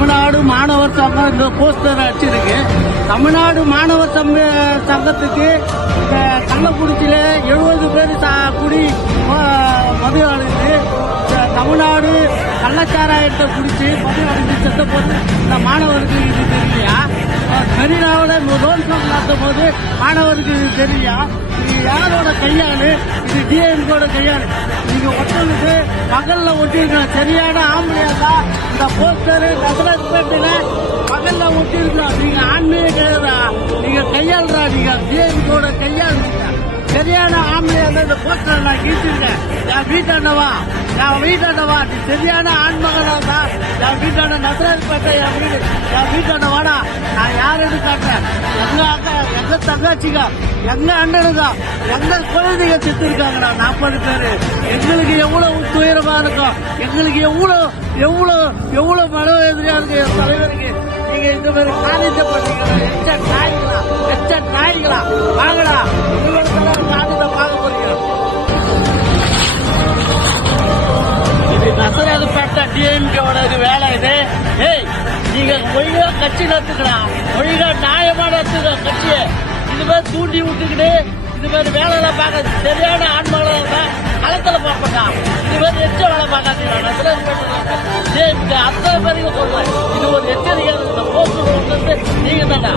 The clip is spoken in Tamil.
தமிழ்நாடு மாணவர் சங்கம் இந்த போஸ்டர் அடிச்சிருக்கு. தமிழ்நாடு மாணவர் சங்க சங்கத்துக்கு கள்ளக்குறிச்சியில் கள்ளக்குறிச்சியில எழுபது பேர் சா- குடி மது அடைந்து தமிழ்நாடு கள்ளச்சாராயத்தை குடிச்சு மது அடைந்து செத்த போது இந்த மாணவருக்கு இது மெரினாவில் ரோல் நடத்தும் போது மாணவருக்கு இது தெரியலையா இது யாரோட கையாளு? இது டிஎம்கோட கையாளு. நீங்க ஒருத்தருக்கு பகல்ல ஒட்டிருக்கணும் சரியான ஆம்பளையா தான் இந்த போஸ்டர் நகரப்பேட்டையில பகல்ல ஒட்டிருக்கணும் நீங்க ஆண்மையே கிடையாதா? நீங்க கையாளுறா நீங்க டிஎம்கோட கையாளுறீங்க சரியான ஆம்பளையா தான் இந்த போஸ்டர் நான் கீழ்த்திருக்கேன். என் வீட்டாண்டவா? என் வீட்டாண்டவா? நீ சரியான ஆண்மகனா தான் என் வீட்டாண்ட நகரப்பேட்டை என் வீடு. என் வீட்டாண்ட வாடா. நான் யாருன்னு காட்டுறேன். எங்க அக்கா எங்க தங்காச்சிங்க எங்க அண்ணனுங்க எங்க குழந்தைங்க செத்து இருக்காங்கடா நாற்பது பேரு. எங்களுக்கு எவ்வளவு துயரமா இருக்கும் எங்களுக்கு எவ்வளவு எவ்வளவு எவ்வளவு மனவேதனையா இருக்கு என் தலைவருக்கு நீங்க இந்த மாதிரி காரியத்தை பண்ணீங்களா எச்ச நாய்களா எச்ச நாய்களா. வாங்கடா உங்களோட காரியத்தை பார்க்க போறீங்க. இது நசராது டிஎம்கேவோட வேலை இது. ஏய் நீங்க ஒழுங்கா கட்சி நடத்துக்கலாம் ஒழுங்கா நியாயமான நடத்துக்க கட்சியை. இது மாதிரி தூண்டி விட்டுக்கிட்டு இது மாதிரி வேலையெல்லாம் பார்க்க சரியான ஆன்மாவில் தான். களத்துல பார்ப்பா இது மாதிரி எச்ச வேலை பார்க்காதீங்க. அத்தனை பேருக்கு சொல்றேன் இது ஒரு எச்சரிக்கை இந்த நீங்க தானே